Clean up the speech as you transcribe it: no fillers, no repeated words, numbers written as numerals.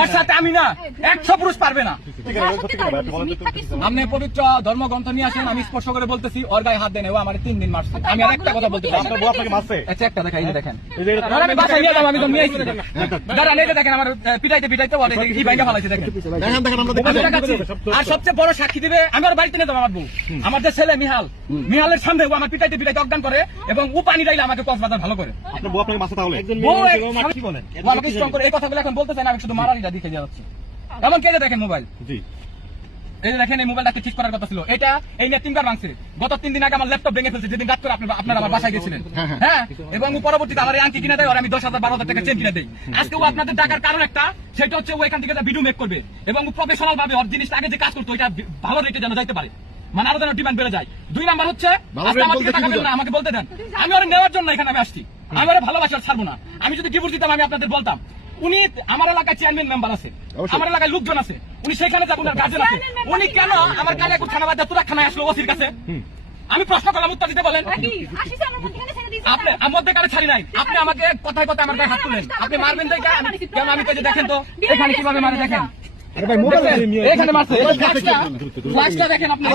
ওর সাথে আমি না 100 পুরুষ পারবে না। আপনি পবিত্র ধর্মগ্রন্থ নিয়ে আসেন, আমি স্পষ্ট করে বলতেছি ওর গায়ে হাত দেন, ও আমার 3 দিন মারছে। আমি আর একটা কথা বলতে চাই, আপনার বউ আপনাকে মারছে? আচ্ছা একটা দেখাই, এই দেখেন, আমি বাসায় নিয়ে যাব, আমি তো নিয়ে আইছি। দাঁড়ান, এই দেখেন আমার পিটাইতে বলে কি ভাইঙ্গা ফলাইছে, দেখেন দেখেন আমরা দেখাচ্ছি। আর সবচেয়ে বড় সাক্ষী দিবে, আমি ওর বাড়িতে নিয়ে যাবো। আমার বউ, আমার যে ছেলে মিহালের সামনে ও আমার পিটাইতে অজ্ঞান করে এবং ও পানি ডাইলে আমাকে কক্সবাজার ভালো করে। আপনার বউ আপনাকে মারছে? তাহলে বউ কি বলেন, ও আমাকে স্ট্রং করে এই কথাগুলো এখন বলতে চাই না, আমি শুধু মারারিটা দেখে যাচ্ছি। এমন কে দেখেন মোবাইল, জি এই যে দেখেন, এই মোবাইলটা ঠিক করার কথা ছিল, এটা এই নিয়ে 3বার ভাঙছে। গত 3 দিন আগে আমার ল্যাপটপ ভেঙে ফেলছে, যেদিন রাত করে আপনারা আমার বাসায় গেছিলেন। হ্যাঁ, এবং পরবর্তীতে আমার আংটি কিনে দেয়, আর আমি 10,000 12,000 টাকা চেন কিনে দেই। আজকে ও আপনাদের টাকার কারণ একটা, সেটা হচ্ছে ও এখান থেকে ভিডিও মেক করবে এবং প্রফেশনাল ভাবে ওর জিনিসটা আগে যে কাজ করতো ওইটা ভালো রেটে যেন যাইতে পারে, মানে আরো যেন ডিমান্ড বেড়ে যায়। 2 নাম্বার হচ্ছে আমার দিকে টাকা দেন না, আমাকে বলতে দেন, আমি ওর নেওয়ার জন্য এখানে আমি আসছি। আমি ওর ভালোবাসার ছাড়বো না। আমি যদি ডিভোর্স দিতাম আমি আপনাদের বলতাম, উনি আমার এলাকায় চেয়ারম্যান মেম্বার আছে, আমার এলাকায় লোকজন আছে, উনি সেখানে যাবেন, গার্জেন আছে, উনি কেন আমার কালিয়াকুর থানা বাদ তোরা থানায় আসলো ওসির কাছে? আমি প্রশ্ন করলাম, উত্তর দিতে বলেন। আপনি মধ্যে কারে ছাড়ি নাই, আপনি আমাকে কথায় কথায় আমার গায়ে হাত তুলেন, আপনি মারবেন দেখে কেন? আমি কই দেখেন তো এখানে কিভাবে মারে, দেখেন এখানে মারছে, দেখেন আপনি।